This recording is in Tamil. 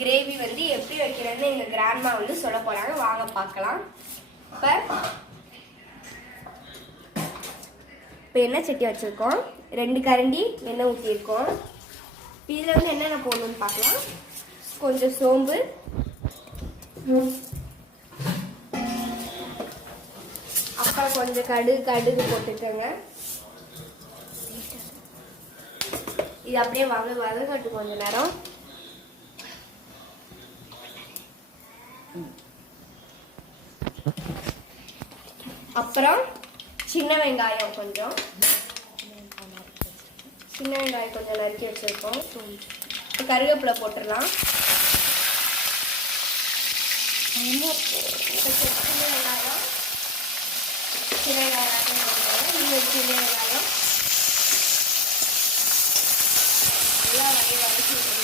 கிரேவி வந்து எப்படி வைக்கிறதுன்னு எங்கள் கிராண்ட்மா வந்து சொல்ல போகிறாங்க. வாங்க பார்க்கலாம். இப்போ எண்ணெய் சட்டி வச்சுருக்கோம். 2 கரண்டி எண்ணெய் ஊற்றிருக்கோம். இதில் வந்து என்னென்ன போடணும்னு பார்க்கலாம். கொஞ்சம் சோம்பு, அப்புறம் கொஞ்சம் கடுகு போட்டுக்கோங்க. இது அப்படியே வதங்கட்டும் கொஞ்ச நேரம். அப்புறம் சின்ன வெங்காயம் கொஞ்சம் நறுக்கி வச்சிருக்கோம். கருவேப்பிலை போட்டுடலாம். சின்ன வெங்காயம் நல்லா வதக்கி விட்டுருங்க.